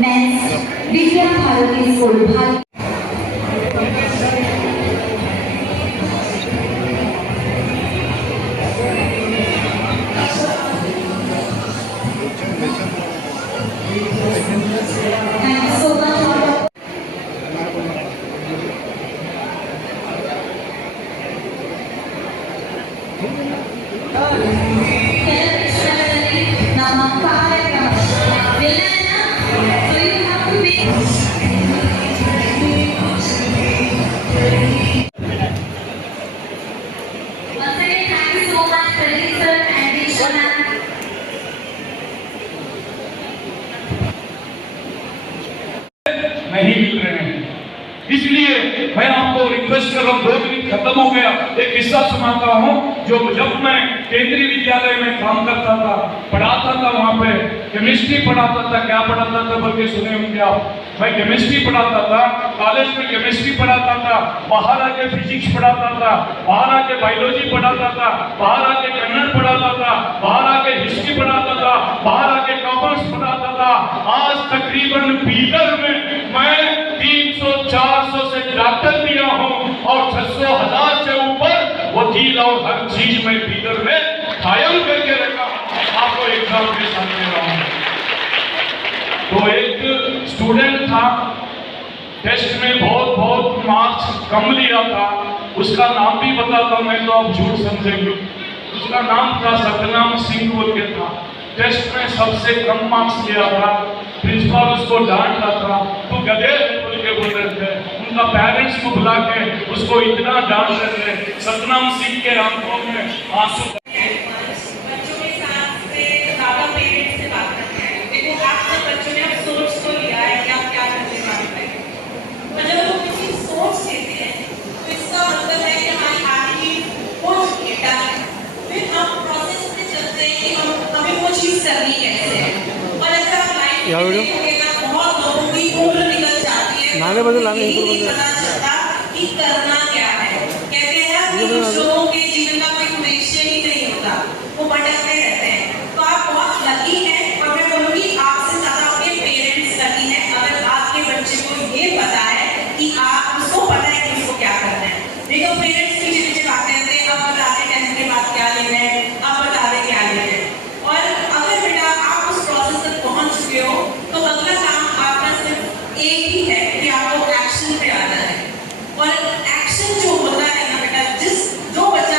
Next Vidya Bharati school Bharat नहीं मिल रहे हैं। इसलिए मैं आपको रिक्वेस्ट कर रहा हूँ, 2 मिनट खत्म हो गया, एक किस्सा सुनाता हूँ। जो जब मैं केंद्रीय विद्यालय में काम करता था, पढ़ाता था, वहाँ पे केमिस्ट्री पढ़ाता था। क्या पढ़ाता था बल्कि सुने होंगे आप, मैं केमिस्ट्री पढ़ाता था, कॉलेज में केमिस्ट्री पढ़ाता था, बाहर आके फिजिक्स पढ़ाता था, बाहर आके बायोलॉजी पढ़ाता था, बाहर आके कन्नड़ पढ़ाता था, बाहर आके हिस्ट्री पढ़ाता था, बाहर आके कॉमर्स पढ़ाता था। आज तकरीबन बीदर में मैं 300-400 से डॉक्टर दिया हूँ और 600,000 से ऊपर वकील और हर चीज में बीदर में कायम करके रखा। आपको एग्जाम के साथ दे रहा हूँ। तो एक स्टूडेंट था, टेस्ट में बहुत मार्क्स कम लिया था। उसका नाम भी बताता हूँ मैं, तो आप झूठ समझेंगे। उसका नाम था सतनाम सिंह बोल के था। टेस्ट में सबसे कम मार्क्स लिया था। प्रिंसिपल उसको डांट रहा था, तो गधे बोल के बोल रहे थे। उनका पेरेंट्स को बुला के उसको इतना डांट रहे थे। सतनाम सिंह के आंखों में आंसू। बच्चों के साथ से ज्यादा पेरेंट्स से बात करते हैं। देखो आप सब बच्चों ने अब सोच तो लिया है कि आप क्या करने वाले हैं, पर जब वो किसी सोच लेते हैं तो इसका मतलब है कि हमारी आगे हो चुकी है डन। फिर हम प्रोसेस में चलते हैं कि हमें वो चीज करनी कैसे है। और ऐसा आप लाइफ में देखोगे ना, बहुत लोगों की उम्र निकल जाती है, यही नहीं पता चलता कि करना क्या है। कहते हैं ना कि कुछ लोगों के जीवन का कोई उद्देश्य ही नहीं होता, वो भटकते रहते हैं। तो आप बहुत लकी हैं, और मैं बोलूँगी आपसे ज़्यादा आपके पेरेंट्स लकी हैं अगर आपके बच्चे को ये पता है कि आप उसको पता है कि उसको क्या करना है। नहीं तो पेरेंट्स पीछे पीछे भागते रहते हैं, अब बता दें 10th के बाद क्या लेना है, अब बता दें क्या लेना है। और अगर बेटा आप उस प्रोसेस तक पहुँच चुके हो तो अगला काम आपका सिर्फ एक ही है कि आपको एक्शन पे आना है। और एक्शन जो होता है ना बेटा, जो बच्चा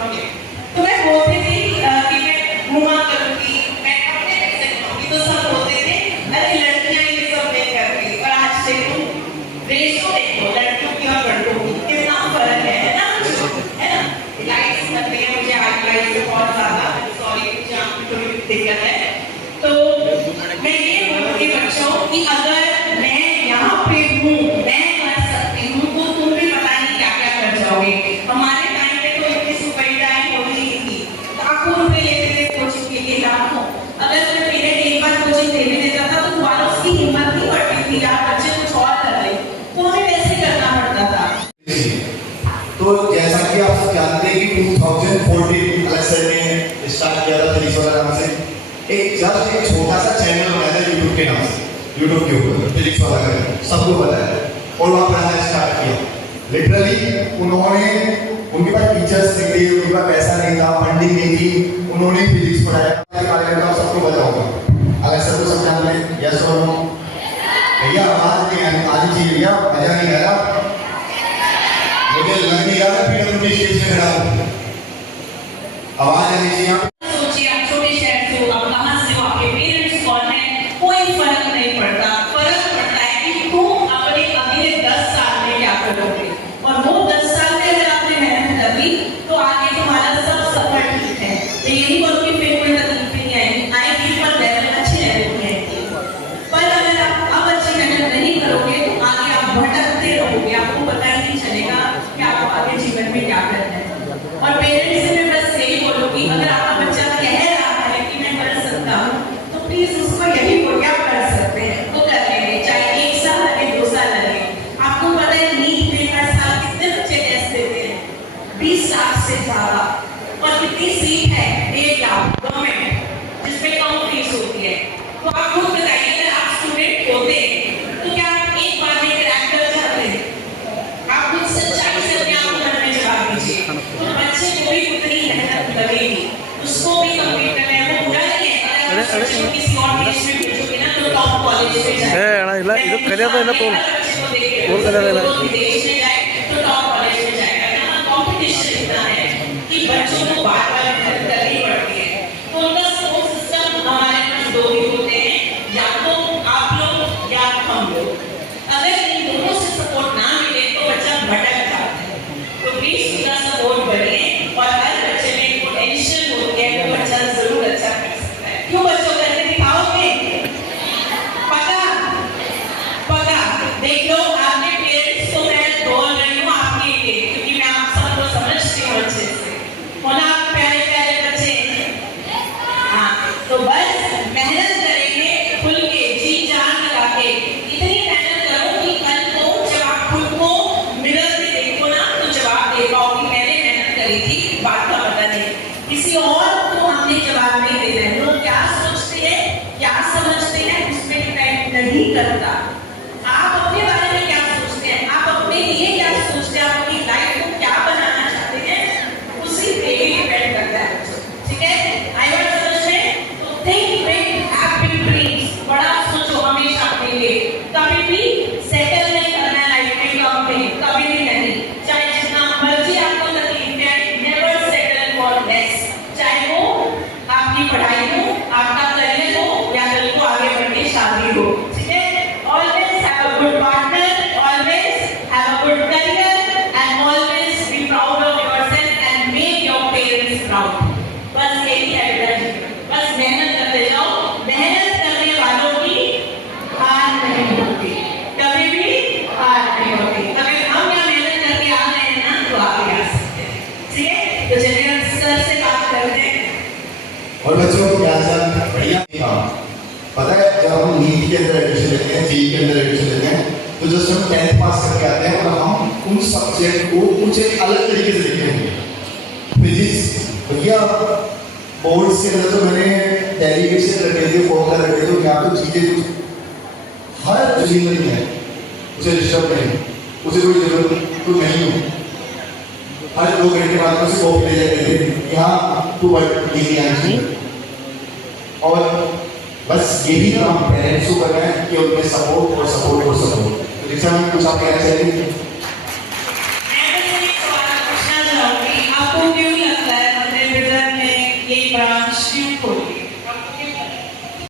ओके, तो मैं बोलती थी कि मैं मुआ करूंगी, मैं अपने पैसे करूंगी, तो सब बोलते थे अरे लड़कियां ये सब नहीं करती। और आज देखो रेशो देखो लड़कियों की और लड़कों की कितना फर्क है ना, है ना। लाइट्स लग रही है मुझे आज लाइट से बहुत ज्यादा, सॉरी मुझे आपकी थोड़ी दिक्कत है। तो मैं ये बोलूंगी बच्चों कि अगर मैं यहाँ पे हूँ, मैं कर सकती हूँ, तो तुम भी पता नहीं क्या क्या कर जाओगे। हमारे टाइम पे तो इतनी सुविधाएं होती नहीं थी, लाखों रुपए लेते थे कोचिंग के लिए, लाखों। अगर तुम्हें पेरेंट एक बार कोचिंग देने देता था तो दोबारा उसकी हिम्मत नहीं पड़ती थी यार बच्चे कुछ और कर रहे, तो हमें वैसे करना पड़ता था। तो जैसा कि आप सब जानते हैं कि 2014 अलग सर ने स्टार्ट किया था फिजिक्स वाला नाम से, एक छोटा सा चैनल बनाया था यूट्यूब के नाम से, यूट्यूब के ऊपर फिजिक्स वाला करके सबको बताया और वहाँ पढ़ाना स्टार्ट किया। लिटरली उन्होंने, उनके पास टीचर्स नहीं थे, उनके पास पैसा नहीं था, फंडिंग नहीं थी, उन्होंने फिजिक्स पढ़ाया। सबको बताऊंगा, अगर सबको सब जान लें यस और नो। भैया आवाज नहीं आनी चाहिए भैया, मजा नहीं आ रहा, मुझे लग नहीं रहा फिर अपनी स्टेज पे खड़ा हूँ, आवाज आनी चाहिए। सोचिए आप छोटे शहर से हो, आप कहाँ से हो, आपके पेरेंट्स कौन है, कोई फर्क नहीं पड़ता। फर्क पड़ता है कि तुम अपने अगले 10 साल में क्या करोगे, और वो 10 साल में अगर आपने मेहनत कर ली तो आगे तुम्हारा सब सफर ठीक है। तो यही बोलो कि फिर कोई तकलीफ नहीं आएगी पर लेवल अच्छे लेवल में आएगी। पर अगर आप अब अच्छी मेहनत नहीं करोगे तो आगे आप भटकते रहोगे, आपको पता ही नहीं चलेगा कि आपको आगे जीवन में क्या करना है। और पेरेंट्स से मैं बस यही बोलूंगी, अगर आपका बच्चा कह रहा है कि मैं कर सकता हूँ तो प्लीज उसको यही बोलिए आप कर सकते हैं, वो कर लेंगे, चाहे 1 साल लगे 2 साल लगे। आपको पता है नीट में हर साल कितने बच्चे टेस्ट देते हैं, 20 लाख से ज्यादा, और कितनी सीट है 1 लाख गवर्नमेंट, जिसमें कम फीस होती है। तो आप खुद बताइए अगर आप स्टूडेंट होते तो क्या आप एक बार में क्रैक कर जाते? आप खुद सच्चाई से अपने आप को घर में जवाब दीजिए। तो बच्चे को भी उतनी मेहनत लगेगी, उसको भी कंप्लीट करना है, वो बुरा नहीं है। अगर आप बच्चे को किसी और देश में भेजोगे ना तो टॉप कॉलेज में जाए, ಇದು ಕಲಿಯೋದು ಇಲ್ಲ ತೋಲ್ ತೋಲ್ ಕಲಿಯೋದಿಲ್ಲ विदेश में जाए तो टॉप कॉलेज में जाएगा। यहाँ कंपटीशन इतना है कि बच्चों को बार-बार मेहनत करनी पड़ती है। तो उनका सपोर्ट सिस्टम हमारे पास 2 ही होते हैं, या तो आप लोग या हम लोग। अगर इन दोनों से सपोर्ट ना मिले तो बच्चा भटक जाता है। तो प्लीज उनका सपोर्ट करिए, और हर बच्चे में पोटेंशियल होती है, वो बच्चा जरूर अच्छा कर सकता है। क्यों बच्चों करके दिखाओगे? पक्का पक्का। देख लो आपने पेरेंट्स को मैं बोल रही हूँ आपके लिए, क्योंकि मैं आप सबको समझती हूँ अच्छे से। होना आप प्यारे प्यारे बच्चे, हाँ तो बस मेहनत करेंगे खुल के, जी जान लगा के, इतनी मेहनत करो कि कल को जब आप खुद को मिरर में देखो ना तो जवाब दे पाओ कि मैंने मेहनत करी थी, बात का पता नहीं, किसी और को हमने जवाब नहीं देना है। लोग क्या सोचते हैं, क्या समझते हैं, उसमें डिपेंड नहीं करता। आप अपने बारे में क्या सोचते हैं, आप अपने लिए क्या सोचते हैं, आप अपनी लाइफ को क्या बनाना चाहते हैं, उसी पे ही डिपेंड करता है। ठीक है, आई बात समझ में? तो think big, have big dreams, बड़ा सोचो हमेशा अपने लिए। कभी भी सेटल नहीं करना लाइफ में कम में, कभी भी नहीं। चाहे जितना मर्जी आपको तकलीफ आए, नेवर सेटल फॉर लेस। चाहे वो आपकी पढ़ाई हो, आपका करियर हो, या कल को आगे बढ़ के शादी हो। ठीक है, always have a good partner, always have a good career, and always be proud of yourself and make your parents proud. बस यही है बेटा जी, बस मेहनत करते जाओ। मेहनत करने वालों की हार नहीं होती, कभी भी हार नहीं होती। अगर हम यहाँ मेहनत करके आ रहे हैं ना तो आगे आ सकते हैं। ठीक है, तो चलिए हम सर से बात करते हैं। और बच्चों क्या सर बढ़िया था, पता है जब हम नीट के अंदर एडमिशन लेते हैं, जेईई के अंदर एडमिशन लेते हैं, तो जस्ट हम 10th पास करके आते हैं और हम उन सब्जेक्ट को कुछ एक अलग तरीके से लिखेंगे। फिजिक्स भैया बोर्ड्स के अंदर तो मैंने डेरिवेशन रखे थे, फॉर्मूला रखे थे, यहाँ तो चीजें कुछ हर जमीन नहीं है, उसे डिस्टर्ब नहीं, उसे कोई जरूरत तो नहीं हो। हर 2 घंटे बाद में उसे कॉपी ले जाते थे, यहाँ तो लिखनी आनी। और बस यही काम पेरेंट्स को करना है कि उनमें सपोर्ट और सपोर्ट और सपोर्ट। तो जैसा हम कुछ आप कहना चाहिए